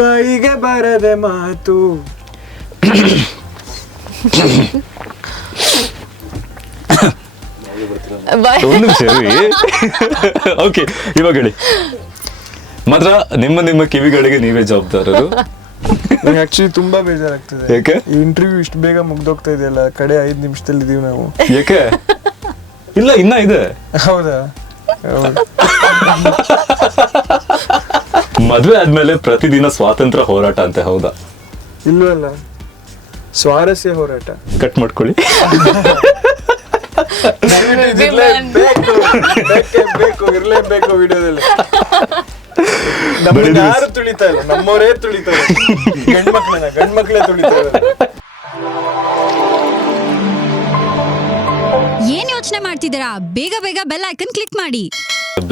ಬಾಯಿಗೆ ಬರದೆ ಮಾತು. ಒಂದು ನಿಮಿಷ ಓಕೆ, ಇವಾಗ ಹೇಳಿ ಮಾತ್ರ. ನಿಮ್ಮ ಕಿವಿಗಳಿಗೆ ನೀವೇ ಜವಾಬ್ದಾರರು. ನಂಗೆ ಆಕ್ಚುಲಿ ತುಂಬಾ ಬೇಜಾರಾಗ್ತದೆ. ಯಾಕೆ? ಈ ಇಂಟರ್ವ್ಯೂ ಇಷ್ಟು ಬೇಗ ಮುಗ್ದೋಗ್ತಾ ಇದೆಯಲ್ಲ, ಕಡೆ 5 ನಿಮಿಷದಲ್ಲಿ ಇದೀವಿ ನಾವು. ಯಾಕೆ? ಇಲ್ಲ, ಇನ್ನ ಇದೆ. ಹೌದಾ? ಮದ್ವೆ ಆದ್ಮೇಲೆ ಪ್ರತಿದಿನ ಸ್ವಾತಂತ್ರ್ಯ ಹೋರಾಟ ಅಂತೆ, ಹೌದಾ? ಇಲ್ವಲ್ಲ, ಸ್ವಾರಸ್ಯ ಹೋರಾಟ. ಕಟ್ ಮಾಡ್ಕೊಳ್ಳಿ. ಬೇಕು ಇರ್ಲೇಬೇಕು ವಿಡಿಯೋದಲ್ಲಿ. ನಮ್ಮನ್ನ ಯಾರು ತುಳಿತಾ ಇಲ್ಲ, ನಮ್ಮವರೇ ತುಳಿತಾ ಇಲ್ಲ. ಗಂಡ್ಮಕ್ಳೇ ತುಳಿತಾ ಇಲ್ಲ. ಏನ್ ಯೋಚನೆ ಮಾಡ್ತಿದ್ದೀರಾ? ಬೇಗ ಬೇಗ ಬೆಲ್ ಐಕನ್ ಕ್ಲಿಕ್ ಮಾಡಿ.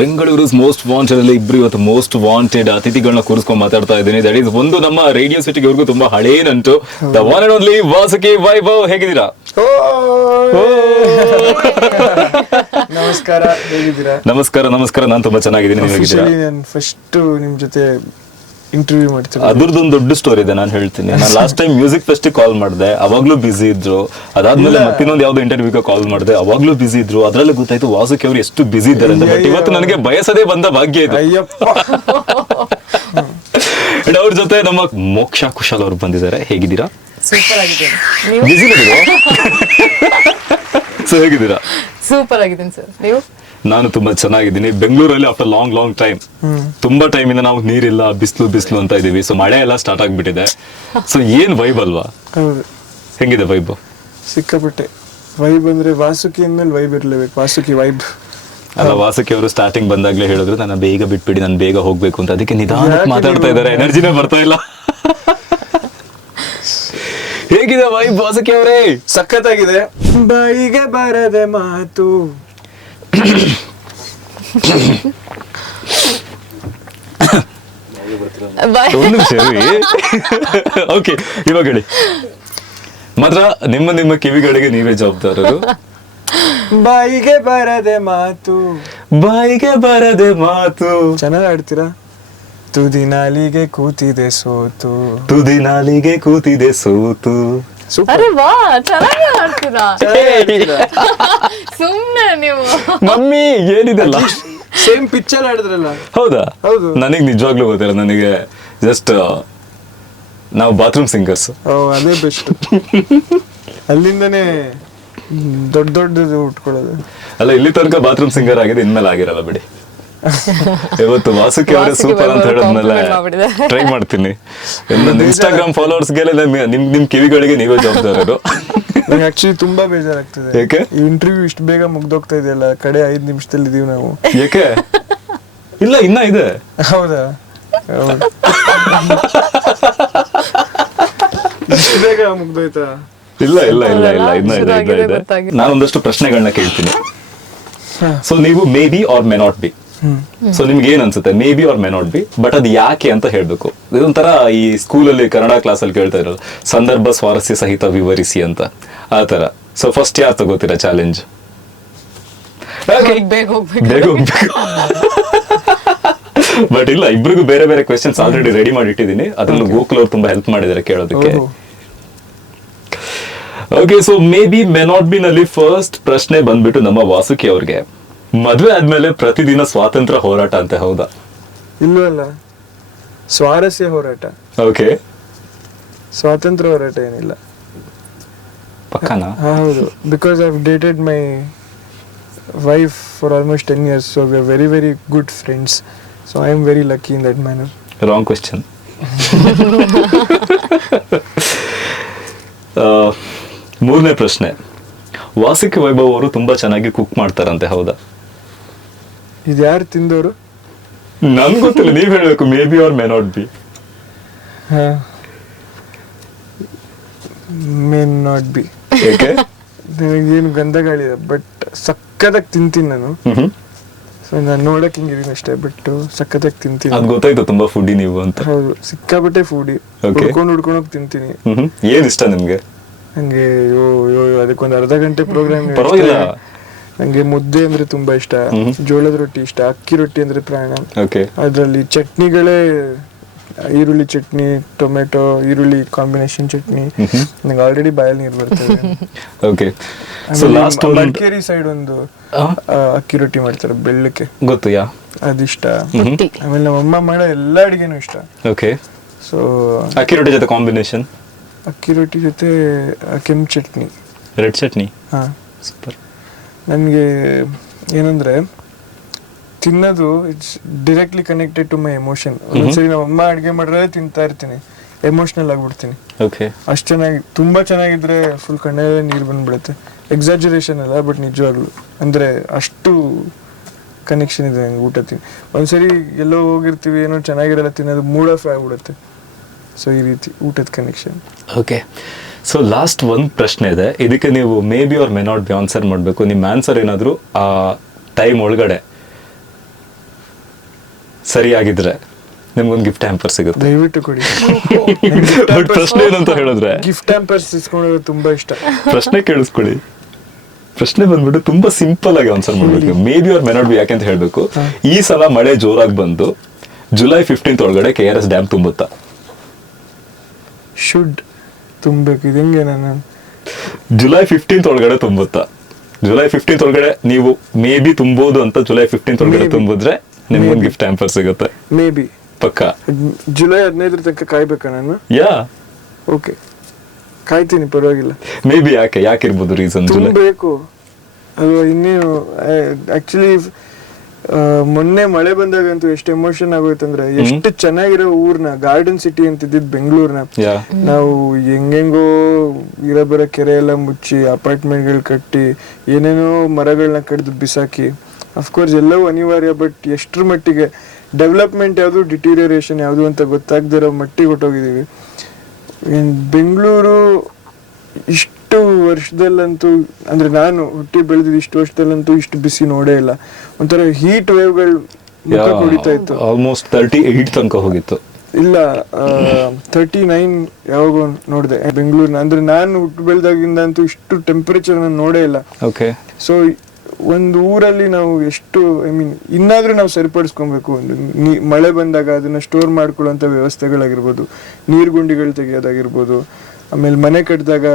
ಬೆಂಗಳೂರು ಮೋಸ್ಟ್ ವಾಂಟೆಡ್ ಅಲ್ಲಿ ಇಬ್ರು ಇವತ್ತು ಮೋಸ್ಟ್ ವಾಂಟೆಡ್ ಅತಿಥಿಗಳನ್ನ ಕೂರಿಸ್ಕೊಂಡು ಮಾತಾಡ್ತಾ ಇದ್ದೀನಿ. ದಟ್ ಈಸ್ ಒಂದು ನಮ್ಮ ರೇಡಿಯೋ ಸಿಟಿಗೆ ಅವ್ರಿಗೂ ತುಂಬಾ ಹಳೇ ನಂಟು, the one and only Vasuki Vaibhav. ಹೇಗಿದ್ದೀರಾ? ನಮಸ್ಕಾರ, ಹೇಗಿದ್ದೀರಾ? ನಮಸ್ಕಾರ, ನಾನು ತುಂಬಾ ಚೆನ್ನಾಗಿದ್ದೀನಿ. ನೀವು ಹೇಗಿದ್ದೀರಾ? ನಾನು ಫಸ್ಟ್ ನಿಮ್ ಜೊತೆ ಇಂಟರ್ವ್ಯೂ ಮಾಡ್ತೀನಿ. ಅದ್ರದ್ದೊಂದು ದೊಡ್ಡ ಸ್ಟೋರಿ ಇದೆ, ನಾನು ಹೇಳ್ತೀನಿ. ನಾನು ಲಾಸ್ಟ್ ಟೈಮ್ ಮ್ಯೂಸಿಕ್ ಫೆಸ್ಟ್ ಕಾಲ್ ಮಾಡಿದೆ, ಅವಾಗ್ಲೂ ಬಿಸಿ ಇದ್ರು. ಅದಾದ್ಮೇಲೆ ಮತ್ತಿನ್ನೊಂದು ಯಾವ್ದೋ ಇಂಟರ್ವ್ಯೂಗೆ ಕಾಲ್ ಮಾಡಿದೆ, ಅವಾಗ್ಲೂ ಬಿಸಿ ಇದ್ರು. ಅದ್ರಲ್ಲೇ ಗೊತ್ತಾಯ್ತು ವಾಸುಕಿ ಅವರು ಎಷ್ಟು ಬಿಸಿ ಇದ್ದಾರೆ ಅಂತ. ಬಟ್ ಇವತ್ತು ನನಗೆ ಬಯಸದೇ ಬಂದ ಭಾಗ್ಯ ಇದು. ಅವ್ರ ಜೊತೆ ನಮ್ಮ ಮೋಕ್ಷಾ ಕುಶಾಲ್ ಅವರು ಬಂದಿದ್ದಾರೆ. ಹೇಗಿದ್ದೀರಾ? ಸೂಪರ್ ಆಗಿದ್ದೀನಿ. ಬಿಸಿ ಸೊ ಹೇಗಿದ್ದೀರಾ? ಸೂಪರ್ ಆಗಿದ್ದೀನಿ ಸರ್. ನೀವು? ನಾನು ತುಂಬಾ ಚೆನ್ನಾಗಿದ್ದೀನಿ. ಬೆಂಗಳೂರಲ್ಲಿ ಆಫ್ಟರ್ ಲಾಂಗ್ ಟೈಮ್, ತುಂಬಾ ಟೈಮ್ ಇಂದ ನಾವು ನೀರಿಲ್ಲ, ಬಿಸಿಲು ಅಂತ ಇದೀವಿ. ಸೊ ಮಳೆ ಎಲ್ಲ ಸ್ಟಾರ್ಟ್ ಆಗ್ಬಿಟ್ಟಿದೆ. ಸೊ ಏನ್ ವೈಬ್ ಅಲ್ವಾ? ಹೌದು. ಹೆಂಗಿದೆ ವೈಬ್? ಸಿಕ್ಕಾಪಟ್ಟೆ ವೈಬ್. ಅಂದ್ರೆ ವಾಸುಕಿ ಅಂದ್ಮೇಲೆ ವೈಬ್ ಇರ್ಲೇಬೇಕು. ವಾಸುಕಿ ವೈಬ್ ಅಲ್ಲ, ವಾಸುಕಿ ಅವರು ಸ್ಟಾರ್ಟಿಂಗ್ ಬಂದಾಗ್ಲೇ ಹೇಳಿದ್ರು ನನ್ನ ಬೇಗ ಬಿಟ್ಬಿಡಿ, ನಾನು ಬೇಗ ಹೋಗ್ಬೇಕು ಅಂತ. ಅದಕ್ಕೆ ನಿಧಾನಕ್ಕೆ ಮಾತಾಡ್ತಾ ಇದಾರೆ, ಎನರ್ಜಿನೇ ಬರ್ತಾ ಇಲ್ಲ. ಹೇಗಿದೆ ವೈಬ್ ವಾಸುಕಿ ಅವರೇ? ಸಖತ್ತಾಗಿದೆ. ಬಾಯಿಗೆ ಬರದೆ ಮಾತು. ಒಂದು ನಿಮಿಷ ಓಕೆ, ಇವಾಗ ಹೇಳಿ ಮಾತ್ರ. ನಿಮ್ಮ ಕಿವಿಗಳಿಗೆ ನೀವೇ ಜವಾಬ್ದಾರರು. ಬಾಯಿಗೆ ಬರದೆ ಮಾತು. ಚೆನ್ನಾಗಿ ಆಡ್ತೀರಾ. ತುದಿ ನಾಲಿಗೆ ಕೂತಿದೆ ಸೋತು. ಅರೆ ವಾ, ಚೆನ್ನಾಗಿ ಆಡ್ತೀರಾ. ಸುಮ್ನೆ ನೀವು. ಮಮ್ಮಿ ಏನಿದೆಲ್ಲ ಸೇಮ್ ಪಿಕ್ಚರ್ ಆಡಿದ್ರಲ್ಲ. ಹೌದಾ? ಹೌದು. ನನಗೆ ನಿಜವಾಗ್ಲೂ ಗೊತ್ತಿಲ್ಲ. ನನಗೆ ಜಸ್ಟ್ ನಾವು ಬಾತ್ರೂಮ್ ಸಿಂಗರ್ಸ್. ಅದೇ ಬೆಸ್ಟ್. ಅಲ್ಲಿಂದನೇ ದೊಡ್ಡದು ಉಟ್ಕೊಳ್ಳೋದು. ಅಲ್ಲ, ಇಲ್ಲಿ ತನಕ ಬಾತ್ರೂಮ್ ಸಿಂಗರ್ ಆಗಿದೆ, ಇನ್ಮೇಲೆ ಆಗಿರಲ್ಲ ಬಿಡಿ. ಇವತ್ತು ವಾಸುಕಿ ಅವರೇ ಸೂಪರ್ ಅಂತ ಹೇಳಿದ್ಮೇಲೆ ಟ್ರೈ ಮಾಡ್ತೀನಿ. ನನ್ನ ಇನ್ಸ್ಟಾಗ್ರಾಮ್ ಫಾಲೋವರ್ಸ್ಗೆಲ್ಲ ನಿಮ್ ಕಿವಿಗಳಿಗೆ ನೀವೇ ಜವಾಬ್ದಾರರು. ನಂಗೆ ಆಕ್ಚುಲಿ ತುಂಬಾ ಬೇಜಾರಾಗ್ತದೆ. ಯಾಕೆ? ಈ ಇಂಟರ್ವ್ಯೂ ಇಷ್ಟು ಬೇಗ ಮುಗ್ದೋಗ್ತಾ ಇದೆಯಲ್ಲ, ಕಡೆ 5 ನಿಮಿಷದಲ್ಲಿ ಇದೀವಿ ನಾವು. ಯಾಕೆ? ಇಲ್ಲ, ಇನ್ನ ಇದೆ. ಹೌದಾ? ಇಷ್ಟು ಬೇಗ ಮುಗ್ದೋಯ್ತಾ? ಇಲ್ಲ, ಇನ್ನ ಇದೆ. ನಾನೊಂದಷ್ಟು ಪ್ರಶ್ನೆಗಳನ್ನ ಕೇಳ್ತೀನಿ. ಸೊ ನೀವು may be or may not be. So ನಿಮ್ಗೆ ಏನ್ ಅನ್ಸುತ್ತೆ may be or may not be, but ಅದು ಯಾಕೆ ಅಂತ ಹೇಳ್ಬೇಕು. ಇದೊಂಥರ ಈ ಸ್ಕೂಲಲ್ಲಿ ಕನ್ನಡ ಕ್ಲಾಸಲ್ಲಿ ಕೇಳ್ತಾ ಇರೋದು, ಸಂದರ್ಭ ಸ್ವಾರಸ್ಯ ಸಹಿತ ವಿವರಿಸಿ ಅಂತ, ಆ ತರ. ಸೊ ಫಸ್ಟ್ ಯಾರು ತಗೋತೀರಾ ಚಾಲೆಂಜ್? ಬೇಗ ಹೋಗ್ಬೇಕು. ಬಟ್ ಇಲ್ಲ, ಇಬ್ರಿಗೂ ಬೇರೆ ಬೇರೆ ಕ್ವೆಶನ್ಸ್ ಆಲ್ರೆಡಿ ರೆಡಿ ಮಾಡಿ ಇಟ್ಟಿದ್ದೀನಿ. ಅದನ್ನು ಗೋಕುಲ್ ಅವ್ರು ತುಂಬಾ ಹೆಲ್ಪ್ ಮಾಡಿದ್ದಾರೆ ಕೇಳೋದಕ್ಕೆ. Okay, so may be may not B ನಲ್ಲಿ ಫಸ್ಟ್ ಪ್ರಶ್ನೆ ಬಂದ್ಬಿಟ್ಟು ನಮ್ಮ ವಾಸುಕಿ ಅವ್ರಿಗೆ. ಮದ್ವೆ ಆದ್ಮೇಲೆ ಪ್ರತಿದಿನ ಸ್ವಾತಂತ್ರ್ಯ ಹೋರಾಟ ಅಂತೆ, ಹೌದಾ? ಇಲ್ವಲ್ಲ, ಸ್ವಾರಸ್ಯ ಹೋರಾಟ. ಓಕೆ, ಸ್ವಾತಂತ್ರ್ಯ ಹೋರಾಟ ಏನಿಲ್ಲ. ಪಕ್ಕನಾ? ಹೌದು. Because I have dated my wife for almost 10 years, so we are very very good friends, so I am very lucky in that manner. Wrong question. ಮೂರನೇ ಪ್ರಶ್ನೆ, ವಾಸುಕಿ ವೈಭವ್ ಅವರು ತುಂಬಾ ಚೆನ್ನಾಗಿ ಕುಕ್ ಮಾಡ್ತಾರಂತೆ, ಹೌದಾ? ಇದು ಯಾರು ತಿಂದವರು? ನನ್ಗೆ ಗೊತ್ತಿಲ್ಲ, ನೀವ್ ಹೇಳ್ಬೇಕು. May be or may not be. May not be. ಏಕೆ? ನನಗೇನು ಗಂಧಗಾಳಿ ಇದೆ, ಬಟ್ ಸಕ್ಕತ್ತಾಗಿ ತಿಂತೀನಿ ನಾನು. ಸೊ ನಾನು ನೋಡಕ್ ಹಿಂಗಿದೀನಿ ಅಷ್ಟೇ, ಬಟ್ ಸಕ್ಕತ್ತಾಗಿ ತಿಂತೀನಿ. ಅದ್ ಗೊತ್ತಾಯ್ತು, ತುಂಬಾ ಫುಡಿ ನೀವು ಅಂತ. ಹೌದು, ಸಿಕ್ಕಾಪಟ್ಟೆ ಫುಡಿ. ಹುಡ್ಕೊಂಡು ತಿಂತೀನಿ. ಏನ್ ಇಷ್ಟ ನಿಮ್ಗೆ? ನಂಗೆ ಅದಕ್ಕೊಂದು ಅರ್ಧ ಗಂಟೆ ಪ್ರೋಗ್ರಾಮ್. ಪರವಾಗಿಲ್ಲ. ನಂಗೆ ಮುದ್ದೆ ಅಂದ್ರೆ ತುಂಬಾ ಇಷ್ಟ, ಜೋಳದ ರೊಟ್ಟಿ ಇಷ್ಟ, ಅಕ್ಕಿ ರೊಟ್ಟಿ ಅಂದ್ರೆ ಪ್ರಾಣ. ಓಕೆ. ಅದ್ರಲ್ಲಿ ಚಟ್ನಿಗಳೇ ಈರುಳ್ಳಿ ಚಟ್ನಿ, ಟೊಮೆಟೊ ಈರುಳ್ಳಿ ಕಾಂಬಿನೇಷನ್ ಚಟ್ನಿ, ನಂಗೆ ಆಲ್ರೆಡಿ ಬಾಯಲ್ಲಿ ನೀರು ಬರ್ತದೆ. Okay. So last Madikeri side ಒಂದು ಅಕ್ಕಿ ರೊಟ್ಟಿ ಮಾಡ್ತಾರೆ ಬೆಳ್ಳಕ್ಕೆ, ಗೊತ್ತು ಯಾ, ಅದಿಷ್ಟ. ರೊಟ್ಟಿ. ಆಮೇಲೆ ನಮ್ಮ ಅಮ್ಮ ಮಾಡೋ ಎಲ್ಲ ಅಡಿಗೆನೂ ಇಷ್ಟ. ಓಕೆ. ಸೊ ಅಕ್ಕಿ ರೊಟ್ಟಿ ಜೊತೆ ಕಾಂಬಿನೇಷನ್? ಅಕ್ಕಿ ರೊಟ್ಟಿ ಜೊತೆ ಕೆಂಪು ಚಟ್ನಿ, ರೆಡ್ ಚಟ್ನಿ. ಹಾಂ, ಸೂಪರ್. ನನಗೆ ಏನಂದರೆ ತಿನ್ನೋದು it's directly connected to my emotion. ಒಂದ್ಸರಿ ನಮ್ಮ ಅಮ್ಮ ಅಡುಗೆ ಮಾಡಿದ್ರೆ ತಿಂತಾ ಇರ್ತೀನಿ, ಎಮೋಷ್ನಲ್ ಆಗಿಬಿಡ್ತೀನಿ. ಓಕೆ. ಅಷ್ಟು ಚೆನ್ನಾಗಿ, ತುಂಬ ಚೆನ್ನಾಗಿದ್ರೆ ಫುಲ್ ಕಣ್ಣಲ್ಲೇ ನೀರು ಬಂದ್ಬಿಡುತ್ತೆ. ಎಕ್ಸಾಜರೇಷನ್ ಅಲ್ಲ, ಬಟ್ ನಿಜವಾಗ್ಲು ಅಂದರೆ ಅಷ್ಟು ಕನೆಕ್ಷನ್ ಇದೆ ನಂಗೆ ಊಟ ತಿನ್. ಒಂದ್ಸರಿ ಎಲ್ಲೋ ಹೋಗಿರ್ತೀವಿ, ಏನೋ ಚೆನ್ನಾಗಿರಲ್ಲ, ತಿನ್ನೋದು ಮೂಡ್ ಆಫ್ ಆಗಿಬಿಡುತ್ತೆ. ಸೊ ಈ ರೀತಿ ಊಟದ ಕನೆಕ್ಷನ್. ಓಕೆ. ಸೊ ಲಾಸ್ಟ್ ಒಂದು ಪ್ರಶ್ನೆ ಇದೆ, ಇದಕ್ಕೆ ನೀವು may be or may not be answer ಮಾಡಬೇಕು. ನಿಮ್ಮ ಆನ್ಸರ್ ಏನಾದರೂ ಆ ಟೈಮ್ ಒಳಗಡೆ ಸರಿಯಾಗಿದ್ರೆ ನಿಮ್ಗೊಂದು ಗಿಫ್ಟ್ ಹ್ಯಾಂಪರ್ ಸಿಗುತ್ತೆ. ದಯವಿಟ್ಟು ಕೊಡಿ. ಬಟ್ ಪ್ರಶ್ನೆ ಏನಂತ ಹೇಳಿದ್ರೆ, ಗಿಫ್ಟ್ ಹ್ಯಾಂಪರ್ಸ್ ಇಸ್ಕೊಳ್ಳೋದು ತುಂಬಾ ಇಷ್ಟ. ಪ್ರಶ್ನೆ ಕೇಳಿಸ್ಕೊಳ್ಳಿ. ಪ್ರಶ್ನೆ ಬಂದ್ಬಿಟ್ಟು ತುಂಬಾ ಸಿಂಪಲ್ ಆಗಿ ಆನ್ಸರ್ ಮಾಡ್ಬೇಕು. May be or may not be ಯಾಕೆಂತ ಹೇಳ್ಬೇಕು. ಈ ಸಲ ಮಳೆ ಜೋರಾಗಿ ಬಂದು ಜುಲೈ 15 ಒಳಗಡೆ KRS ಡ್ಯಾಮ್ ತುಂಬುತ್ತಾ? ಶುಡ್ ತುಂಬಬೇಕು. ಇದಂಗೆ ನಾನು ಜುಲೈ 15 ಒಳಗಡೆ ತುಂಬುತ್ತಾ? ಜುಲೈ 15 ಒಳಗಡೆ ನೀವು ಮೇ ಬಿ ತುಂಬೋದು ಅಂತ ಜುಲೈ 15 ಒಳಗಡೆ ತುಂಬಿದ್ರೆ ನಿಮ್ಗೊಂದು ಗಿಫ್ಟ್ ಹ್ಯಾಂಪರ್ ಸಿಗುತ್ತೆ. ಮೇ ಬಿ ಪಕ್ಕ ಜುಲೈ 15 ತನಕ ಕಾಯ್ಬೇಕಾ ನಾನು? ಯಾ, ಓಕೆ, ಕಾಯ್ತೀನಿ, ಪರವಾಗಿಲ್ಲ. ಮೇ ಬಿ ಯಾಕಿರ್ಬೋದು ರೀಸನ್? ತುಂಬಬೇಕು ಅಲ್ವಾ? ಇನ್ನೇನು ಆಕ್ಚುಲಿ ಮೊನ್ನೆ ಮಳೆ ಬಂದಾಗಂತೂ ಎಷ್ಟು ಎಮೋಷನ್ ಆಗೋಯ್ತಂದ್ರೆ, ಎಷ್ಟು ಚೆನ್ನಾಗಿರೋ ಊರ್ನ, ಗಾರ್ಡನ್ ಸಿಟಿ ಅಂತಿದ್ದಿದ್ ಬೆಂಗಳೂರ್ನ ನಾವು ಹೆಂಗೆಂಗೋ ಇರಬರ ಕೆರೆ ಎಲ್ಲ ಮುಚ್ಚಿ, ಅಪಾರ್ಟ್ಮೆಂಟ್ಗಳು ಕಟ್ಟಿ, ಏನೇನೋ ಮರಗಳನ್ನ ಕಡ್ದು ಬಿಸಾಕಿ, ಅಫ್ಕೋರ್ಸ್ ಎಲ್ಲವೂ ಅನಿವಾರ್ಯ, ಬಟ್ ಎಷ್ಟರ ಮಟ್ಟಿಗೆ ಡೆವಲಪ್ಮೆಂಟ್ ಯಾವುದು, ಡಿಟೀರಿಯರೇಷನ್ ಯಾವುದು ಅಂತ ಗೊತ್ತಾಗದಿರೋ ಮಟ್ಟಿಗೆ ಹೊಟ್ಟೋಗಿದ್ದೀವಿ. ಬೆಂಗಳೂರು ಇಷ್ಟು ವರ್ಷದಲ್ಲಂತೂ, ಅಂದರೆ ನಾನು ಹುಟ್ಟಿ ಬೆಳೆದಿದ್ದು ಇಷ್ಟು ವರ್ಷದಲ್ಲಂತೂ ಇಷ್ಟು ಬಿಸಿ ನೋಡೇ ಇಲ್ಲ. ಒಂಥರ ಹೀಟ್ ವೇವ್ಗಳು ಮುಖ ಕುಡಿತಾ ಇತ್ತು. ಆಲ್ಮೋಸ್ಟ್ 38 ತನಕ ಹೋಗಿತ್ತು. ಇಲ್ಲ, 39 ಯಾವಾಗ ನೋಡಿದೆ ಬೆಂಗಳೂರಿನ. ಅಂದ್ರೆ ನಾನು ಹುಟ್ಟು ಬೆಳೆದಾಗಿಂದ ಅಂತೂ ಇಷ್ಟು ಟೆಂಪರೇಚರ್ ನಾನು ನೋಡೇ ಇಲ್ಲ. ಓಕೆ. ಸೊ ಒಂದು ಊರಲ್ಲಿ ನಾವು ಎಷ್ಟು, ಐ ಮೀನ್, ಇನ್ನಾದ್ರೂ ನಾವು ಸರಿಪಡಿಸ್ಕೊಬೇಕು. ಒಂದು ಮಳೆ ಬಂದಾಗ ಅದನ್ನ ಸ್ಟೋರ್ ಮಾಡ್ಕೊಳ್ಳೋಂಥ ವ್ಯವಸ್ಥೆಗಳಾಗಿರ್ಬೋದು, ನೀರ್ಗುಂಡಿಗಳು ತೆಗೆಯೋದಾಗಿರ್ಬೋದು, ಆಮೇಲೆ ಮನೆ ಕಟ್ಟಿದಾಗ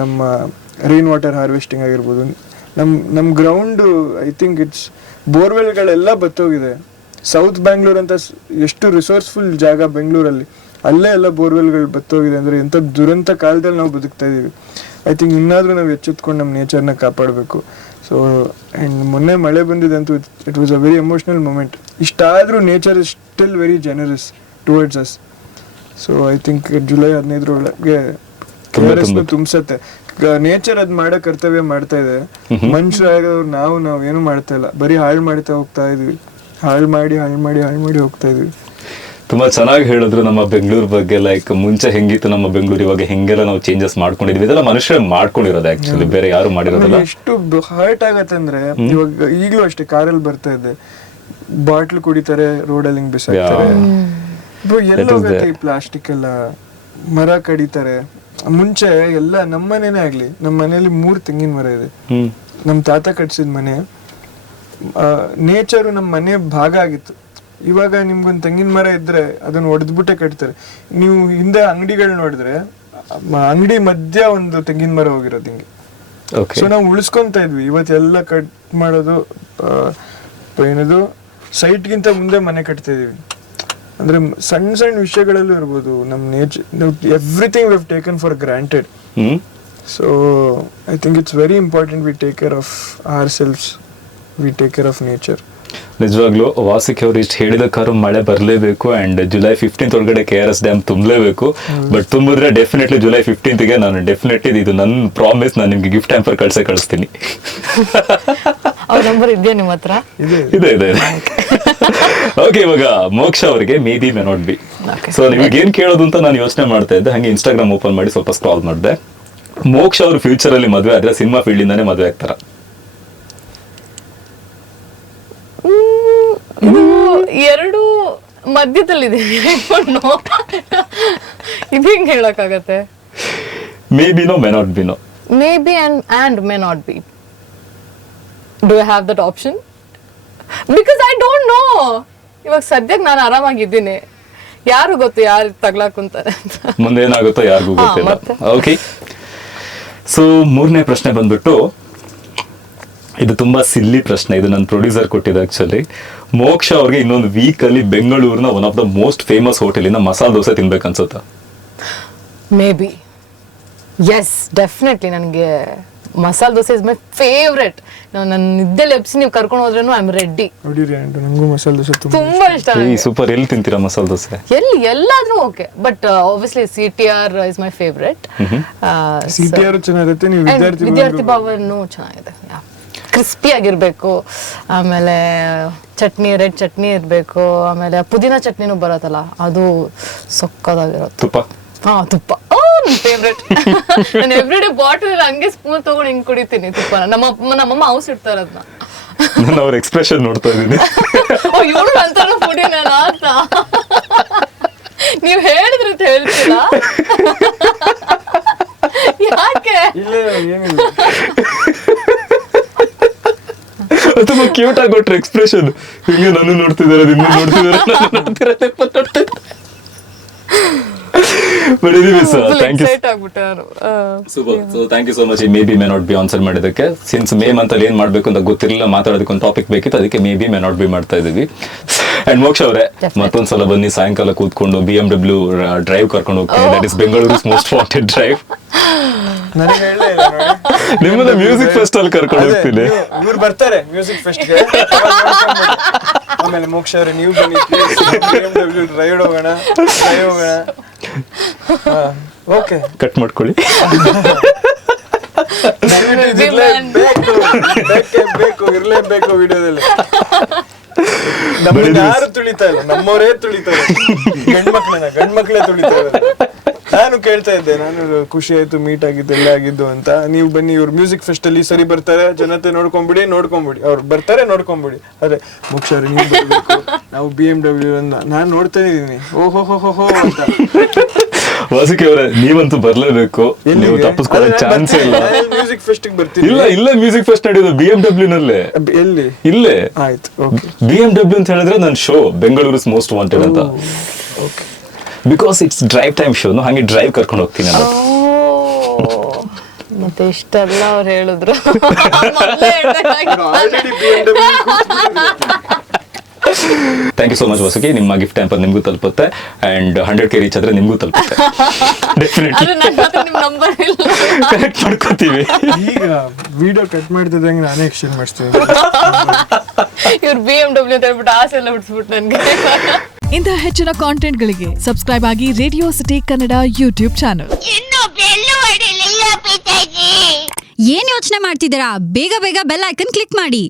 ನಮ್ಮ ರೈನ್ ವಾಟರ್ ಹಾರ್ವೆಸ್ಟಿಂಗ್ ಆಗಿರ್ಬೋದು. ನಮ್ಮ ಗ್ರೌಂಡು, ಐ ಥಿಂಕ್ ಇಟ್ಸ್ ಬೋರ್ವೆಲ್ಗಳೆಲ್ಲ ಬತ್ತೋಗಿದೆ. ಸೌತ್ ಬ್ಯಾಂಗ್ಳೂರ್ ಅಂತ ಎಷ್ಟು ರಿಸೋರ್ಸ್ಫುಲ್ ಜಾಗ ಬೆಂಗಳೂರಲ್ಲಿ, ಅಲ್ಲೇ ಎಲ್ಲ ಬೋರ್ವೆಲ್ಗಳು ಬತ್ತೋಗಿದೆ. ಅಂದರೆ ಎಂಥ ದುರಂತ ಕಾಲದಲ್ಲಿ ನಾವು ಬದುಕ್ತಾ ಇದ್ದೀವಿ. ಐ ಥಿಂಕ್ ಇನ್ನಾದರೂ ನಾವು ಎಚ್ಚೆತ್ಕೊಂಡು ನಮ್ಮ ನೇಚರ್ನ ಕಾಪಾಡಬೇಕು. ಸೊ ಆ್ಯಂಡ್ ಮೊನ್ನೆ ಮಳೆ ಬಂದಿದ್ದಂತೂ it was a very emotional moment. ಇಷ್ಟಾದರೂ nature is still very generous towards us. So I think July 15 ಒಳಗೆ KRS ತುಂಬಿಸತ್ತೆ. ನೇಚರ್ ಅದ್ ಮಾಡೋ ಕರ್ತವ್ಯ ಮಾಡ್ತಾ ಇದೆ. ಮನುಷ್ಯರಾಗೋರು ನಾವು ಏನು ಮಾಡ್ತಾ ಇಲ್ಲ, ಬರೀ ಹಾಳು ಮಾಡ್ತಾ ಹೋಗ್ತಾ ಇದೀವಿ. ಹಾಳು ಮಾಡಿ ಹೋಗ್ತಾ ಇದೀವಿ. ತುಂಬಾ ಚೆನ್ನಾಗಿ ಹೇಳಿದ್ರು ನಮ್ಮ ಬೆಂಗಳೂರು ಬಗ್ಗೆ. ಲೈಕ್ ಮುಂಚೆ ಹೆಂಗಿತ್ತು ನಮ್ಮ ಬೆಂಗಳೂರು, ಇವಾಗ ಹೆಂಗೆಲ್ಲ ನಾವು ಚೇಂಜಸ್ ಮಾಡ್ಕೊಂಡಿದ್ವಿ. ಇದೆಲ್ಲ ಮನುಷ್ಯರು ಮಾಡ್ಕೊಂಡಿರೋದು, ಆಕ್ಚುಲಿ ಬೇರೆ ಯಾರು ಮಾಡಿರೋದಿಲ್ಲ. ಎಷ್ಟು ಹರ್ಟ್ ಆಗತ್ತೆ ಅಂದ್ರೆ, ಇವಾಗ ಈಗಲೂ ಅಷ್ಟೇ ಕಾರಲ್ಲಿ ಬರ್ತಾ ಇದೆ, ಬಾಟ್ಲ್ ಕುಡಿತಾರೆ, ರೋಡಲ್ಲಿ ಹಿಂಗ್ ಬಿಸಾಕ್ತಾರೆ. ಎಲ್ಲೋಗತ್ತೆ ಈ ಪ್ಲಾಸ್ಟಿಕ್ ಎಲ್ಲ, ಮರ ಕಡಿತಾರೆ. ಮುಂಚೆ ಎಲ್ಲ ನಮ್ಮ ಮನೇನೆ ಆಗ್ಲಿ, ನಮ್ಮ ಮನೆಯಲ್ಲಿ 3 ತೆಂಗಿನ ಮರ ಇದೆ. ನಮ್ ತಾತ ಕಟ್ಸಿದ ಮನೆ, ನೇಚರು ನಮ್ಮ ಮನೆ ಭಾಗ ಆಗಿತ್ತು. ಇವಾಗ ನಿಮ್ಗೊಂದು ತೆಂಗಿನ ಮರ ಇದ್ರೆ ಅದನ್ನ ಒಡೆದ್ಬಿಟ್ಟೆ ಕಟ್ತಾರೆ. ನೀವು ಹಿಂದೆ ಅಂಗಡಿಗಳು ನೋಡಿದ್ರೆ ಅಂಗಡಿ ಮಧ್ಯ ಒಂದು ತೆಂಗಿನ ಮರ ಹೋಗಿರೋದು ಹಿಂಗೆ. ಸೊ ನಾವು ಉಳಿಸ್ಕೊಂತ ಇದ್ವಿ. ಇವತ್ತೆಲ್ಲ ಕಟ್ ಮಾಡೋದು, ಏನದು ಸೈಟ್ಗಿಂತ ಮುಂದೆ ಮನೆ ಕಟ್ತಾ ಇದೀವಿ. ಅಂದ್ರೆ ಸಣ್ಣ ಸಣ್ಣ ವಿಷಯಗಳಲ್ಲೂ ಇರ್ಬೋದು, ನಮ್ಮ nature, everything we have taken for granted. So I think it's very important we take care of our selves, we take care of nature. ನಿಜವಾಗ್ಲೂ ವಾಸಿಕ್ ಅವರು ಇಷ್ಟು ಹೇಳಿದ ಕಾರು ಮಳೆ ಬರಲೇಬೇಕು ಅಂಡ್ ಜುಲೈ 15 ಒಳಗಡೆ KRS ಡ್ಯಾಮ್ ತುಂಬಲೇಬೇಕು. ಬಟ್ ತುಂಬಿದ್ರೆ ಡೆಫಿನೆಟ್ಲಿ ಜುಲೈ 15ಗೆ ನಾನು ಡೆಫಿನೆಟ್ಲಿ, ಇದು ನನ್ನ ಪ್ರಾಮಿಸ್, ನಾನು ನಿಮ್ಗೆ ಗಿಫ್ಟ್ ಹ್ಯಾಂಪರ್ ಕಳಿಸ್ತೀನಿ. ಅವ್ರ ನಂಬರ್ ಇದೆಯಾ ನಿಮ್ಮ ಹತ್ರ? ಇದೆ. ಓಕೆ, ಇವಾಗ ಮೋಕ್ಷ ಅವರಿಗೆ may be may not be. So ನಿಮಗೆ ಏನ್ ಕೇಳೋದು ಅಂತ ನಾನು ಯೋಚನೆ ಮಾಡ್ತಾ ಇದ್ದೆ. ಹಂಗೆ ಇನ್ಸ್ಟಾಗ್ರಾಮ್ ಓಪನ್ ಮಾಡಿ ಸ್ವಲ್ಪ ಸ್ಕ್ರಾಲ್ ಮಾಡಿದೆ. ಮೋಕ್ಷ ಅವರು ಫ್ಯೂಚರ್ ಅಲ್ಲಿ ಮದುವೆ ಆದ್ರೆ ಸಿನಿಮಾ ಫೀಲ್ಡ್ ಇಂದಾನೆ ಮದುವೆ ಆಗ್ತಾರ? ಇದು ಎರಡು ಮಧ್ಯದಲ್ಲಿದೆ. ಇದು ಹೆಂಗ್ ಹೇಳಕ್ಕಾಗತ್ತೆ? May be no, may not be no. May be and may not be. Do I have that option? Because I don't know. ಇವಾಗ ಸದ್ಯಕ್ಕೆ ನಾನು ಆರಾಮಾಗಿದ್ದೀನಿ. ಯಾರು ಗೊತ್ತು ಯಾರು ತಗ್ಲಾಕುಂತಾರೆ ಅಂತ. ಮುಂದೆ ಏನಾಗುತ್ತೋ ಯಾರಿಗೂ ಗೊತ್ತಿಲ್ಲ. ಮತ್ತೆ? ಓಕೆ, ಸೊ ಮೂರನೇ ಪ್ರಶ್ನೆ ಬಂದ್ಬಿಟ್ಟು, ಇದು ತುಂಬಾ ಸಿಲ್ಲಿ ಪ್ರಶ್ನೆ, ಇದು ನನ್ನ ಪ್ರೊಡ್ಯೂಸರ್ ಕೊಟ್ಟಿದ್ದು ಆಕ್ಚುಲಿ. ಮೋಕ್ಷ ಅವ್ರಿಗೆ ಇನ್ನೊಂದು ವೀಕ್ ಅಲ್ಲಿ ಬೆಂಗಳೂರಿನ one of the most famous ಹೋಟೆಲಿನ ಮಸಾಲೆ ದೋಸೆ ತಿನ್ಬೇಕು ಅನ್ಸುತ್ತಾ? Maybe, yes, definitely. ನನಗೆ masala dosa is my favourite. ನನ್ನ ನಿದ್ದೆಲ್ಲಿ ಎಬ್ಸಿ ನೀವು ಕರ್ಕೊಂಡು ಹೋದ್ರೂ ಐ ಆಮ್ ರೆಡಿ. ನೋಡಿರಿ ನಂಗೂ ಮಸಾಲೆ ದೋಸೆ ತುಂಬಾ ಇಷ್ಟ. ಸೂಪರ್. ಎಲ್ಲಿ ತಿಂತೀರಾ ಮಸಾಲೆ ದೋಸೆ? ಎಲ್ಲಾದ್ರೂ okay, but obviously CTR is my favourite. CTR ಚೆನ್ನಾಗಿರುತ್ತೆ. ನೀವು ವಿದ್ಯಾರ್ಥಿ ಭವನ್ ಚೆನ್ನಾಗಿದೆ. ಕ್ರಿಸ್ಪಿ ಆಗಿರ್ಬೇಕು, ಆಮೇಲೆ ಚಟ್ನಿ, ರೆಡ್ ಚಟ್ನಿ ಇರಬೇಕು, ಆಮೇಲೆ ಪುದೀನ ಚಟ್ನಿನೂ ಬರತ್ತಲ್ಲ, ಅದು ಸೊಕ್ಕದಾಗಿರುತ್ತೆ. ತುಪ್ಪ? ಹಾ, ತುಪ್ಪ ನನ್ನ ಫೇವ್ರೆಟ್. ನಾನು ಎವ್ರಿಡೇ ಬಾಟಲ್ ಹಂಗೆ ಸ್ಪೂನ್ ತಗೊಂಡು ಹಿಂಗ್ ಕುಡಿತೀನಿ ತುಪ್ಪನ. ನಮ್ಮಮ್ಮ ಔಸ್ ಇಡ್ತಾರೆ ಅದನ್ನ. ನಾನು ಅವ್ರ ಎಕ್ಸ್ಪ್ರೆಷನ್ ನೋಡ್ತಾ ಇದ್ದೀನಿ. ಇವ್ರು ಅಂತಾನು ಕುಡಿನ ಅಂತ ನೀವ್ ಹೇಳಿದ್ರೆ ಹೇಳ್ತೀರ ಯಾಕೆ? ತುಂಬಾ ಕ್ಯೂಟ್ ಆಗಿ ಕೊಟ್ರೆ ಎಕ್ಸ್ಪ್ರೆಷನ್. ಹಿಂಗೆ ನಾನು ನೋಡ್ತಿದ್ದಾರೆ, ನಿನ್ನ ನೋಡ್ತಿದ್ದಾರೆ. But anyways, thank you. Super. So thank you so much. May be may not be answer ಮಾಡಿದಕ್ಕೆ. ಸಿನ್ಸ್ ಮೇ ಮಂತ್ ಅಲ್ಲಿ ಏನ್ ಮಾಡ್ಬೇಕು ಅಂತ ಗೊತ್ತಿರಲಿಲ್ಲ, ಮಾತಾಡೋದಕ್ಕೆ ಒಂದು ಟಾಪಿಕ್ ಬೇಕಿತ್ತು, ಅದಕ್ಕೆ may be may not B ಮಾಡ್ತಾ ಇದೀವಿ. ಅಂಡ್ ಮೋಕ್ಷ ಅವರೇ, ಮತ್ತೊಂದ್ಸಲ ಬನ್ನಿ, ಸಾಯಂಕಾಲ ಕೂತ್ಕೊಂಡು BMW ಡ್ರೈವ್ ಕರ್ಕೊಂಡು ಹೋಗ್ತೀನಿ. That is Bengaluru most wanted drive. ನಿಮ್ಮನ್ನ ಮ್ಯೂಸಿಕ್ ಫೆಸ್ಟ್ ಅಲ್ಲಿ ಕರ್ಕೊಂಡು ಹೋಗ್ತೀನಿ. ಇವ್ರು ಬರ್ತಾರೆ ಮ್ಯೂಸಿಕ್ ಫೆಸ್ಟ್ ಗೆ, ಆಮೇಲೆ ಮೋಕ್ಷ ಅವರೇ ನೀವು ಬನ್ನಿ, BMW ಡ್ರೈವ್ ಹೋಗೋಣ. ಓಕೆ, ಕಟ್ ಮಾಡ್ಕೊಳ್ಳಿ. ಬೇಕು ಇರ್ಲೇಬೇಕು ವಿಡಿಯೋದಲ್ಲಿ. ನಮ್ಮನ್ನ ಯಾರು ತುಳಿತಾ ಇಲ್ಲ, ನಮ್ಮವರೇ ತುಳಿತಾ ಇಲ್ಲ. ಗಂಡ್ಮಕ್ಳೇ ತುಳಿತಾ ಇಲ್ಲ. ನಾನು ಕೇಳ್ತಾ ಇದ್ದೆ, ನಾನು ಖುಷಿ ಆಯ್ತು ಮೀಟ್ ಆಗಿದ್ದು ಎಲ್ಲ ಆಗಿದ್ದು ಅಂತ. ನೀವು ಬನ್ನಿ, ಇವ್ರು ಮ್ಯೂಸಿಕ್ ಫೆಸ್ಟ್ ಅಲ್ಲಿ ಸರಿ ಬರ್ತಾರೆ, ಜನತೆ ನೋಡ್ಕೊಂಬಿಡಿ, ಅವ್ರು ಬರ್ತಾರೆ ನೋಡ್ಕೊಂಬಿಡಿ. ಅದೇ ಮೋಕ್ಷ ಅವ್ರೆ ನೀವು ಬರ್ಬೇಕು, ನಾವು BMW ನಾನು ನೋಡ್ತಾ ಇದೀನಿ, ಓಹೋ ಅಂತ. ವಾಸುಕಿ ಅವರೇ, ನೀವಂತೂ ಬರ್ಲೇಬೇಕು, ನೀವು ತಪ್ಪಿಸ್ಕೊಳ್ಳೋ ಚಾನ್ಸ್ ಇಲ್ಲ. ಮ್ಯೂಸಿಕ್ ಫೆಸ್ಟ್ ಬರ್ತೀನಿ. ಇಲ್ಲ ಮ್ಯೂಸಿಕ್ ಫೆಸ್ಟ್ ನಡೆಯೋದು BMW ನಲ್ಲೇ. ಎಲ್ಲಿ? ಇಲ್ಲೇ. ಆಯ್ತು, ಓಕೆ. BMW ಅಂತ ಹೇಳಿದ್ರೆ ನನ್ನ ಶೋ ಬೆಂಗಳೂರು ಮೋಸ್ಟ್ ವಾಂಟೆಡ್ ಅಂತ. Okay, because it's drive time show, ಹಾಗೆ ಡ್ರೈವ್ ಕರ್ಕೊಂಡು ಹೋಗ್ತೀನಿ ನಾನು. ಮತ್ತೆ ಇಷ್ಟೆಲ್ಲ ಅವ್ರು ಹೇಳಿದ್ರು. Already BMW. Thank you so much Vasuki. ನಿಮ್ಮ ಗಿಫ್ಟ್ ಟ್ಯಾಂಪರ್ ನಿಮ್ಗೂ ತಲುಪುತ್ತೆ, ಅಂಡ್ 100K ರೀಚ್ ಆದ್ರೆ ನಿಮ್ಗೂ ತಲುಪುತ್ತೆ. ಡೆಫಿನೆಟ್ಲಿ ಕನೆಕ್ಟ್ ಮಾಡ್ಕೋತೀವಿ. ಈಗ ವಿಡಿಯೋ ಕಟ್ ಮಾಡ್ತಿದ್ದಂಗೆ ನಾನೇ ಎಕ್ಸ್ಚೇಂಜ್ ಮಾಡಿಸ್ತೀನಿ. ಇವ್ರು BMW ಅಂತ ಹೇಳ್ಬಿಟ್ಟು ಆಸೆ ಎಲ್ಲ ಬಿಡಿಸ್ಬಿಟ್ಟು ನನ್ಗೆ. ಇಂತಹ ಹೆಚ್ಚಿನ ಕಾಂಟೆಂಟ್ಗಳಿಗೆ ಸಬ್ಸ್ಕ್ರೈಬ್ ಆಗಿ radio city Kannada YouTube channel. ಏನ್ ಯೋಚನೆ ಮಾಡ್ತಿದ್ದೀರಾ? ಬೇಗ ಬೆಲ್ ಐಕನ್ ಕ್ಲಿಕ್ ಮಾಡಿ.